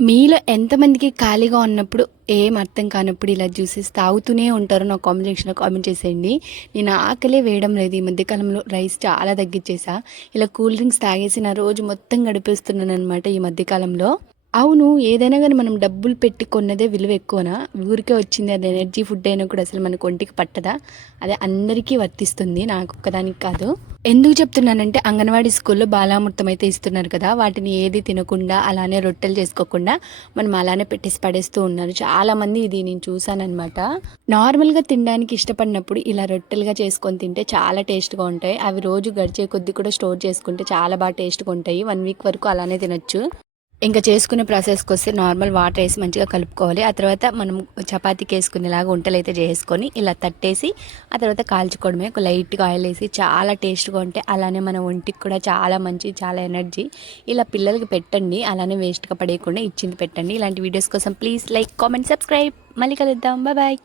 మీలో ఎంతమందికి ఖాళీగా ఉన్నప్పుడు ఏం అర్థం కానప్పుడు ఇలా జ్యూసెస్ తాగుతూనే ఉంటారో నా కామెంట్ సెక్షన్లో కామెంట్ చేసేయండి. నేను ఆకలే వేయడం లేదు. ఈ మధ్యకాలంలో రైస్ చాలా తగ్గించేసా. ఇలా కూల్ డ్రింక్స్ తాగేసి నా రోజు మొత్తం గడిపేస్తున్నాను అనమాట ఈ మధ్యకాలంలో. అవును. ఏదైనా గానీ మనం డబ్బులు పెట్టి కొన్నదే విలువ ఎక్కువనా? ఊరికే వచ్చింది అది ఎనర్జీ ఫుడ్ అయినా కూడా అసలు మనకు ఒంటికి పట్టదా? అదే అందరికీ వర్తిస్తుంది. నాకొక్కదానికి కాదు. ఎందుకు చెప్తున్నానంటే అంగన్వాడీ స్కూల్లో బాలామృతం అయితే ఇస్తున్నారు కదా! వాటిని ఏది తినకుండా అలానే రొట్టెలు చేసుకోకుండా మనం అలానే పెట్టేసి పడేస్తూ ఉన్నారు. చాలామంది ఇది నేను చూసాననమాట. నార్మల్‌గా తినడానికి ఇష్టపడినప్పుడు ఇలా రొట్టెలుగా చేసుకొని తింటే చాలా టేస్ట్‌గా ఉంటాయి. అవి రోజు గడిచే కొద్దీ కూడా స్టోర్ చేసుకుంటే చాలా టేస్ట్‌గా ఉంటాయి. 1 వీక్ వరకు అలానే తినొచ్చు. ఇంకా చేసుకునే ప్రాసెస్‌కొస్తే నార్మల్ వాటర్ ఏసి మంచిగా కలుపుకోవాలి. ఆ తర్వాత మనం చపాతీకేసుకునేలాగా ఉంటలైతే జేసేసుకొని ఇలా తట్టేసి ఆ తర్వాత కాల్చుకోవడమే. ఒక లైట్‌గా ఆయిలేసి చాలా టేస్ట్‌గా ఉంటాయి. అలానే మన ఒంటికి కూడా చాలా మంచిది. చాలా ఎనర్జీ. ఇలా పిల్లలకి పెట్టండి. అలానే వేస్ట్‌గా పడేయకుండా ఇచ్చింది పెట్టండి. ఇలాంటి వీడియోస్ కోసం ప్లీజ్ లైక్, కామెంట్, సబ్స్క్రైబ్. మళ్ళీ కలుద్దాం. బాయ్.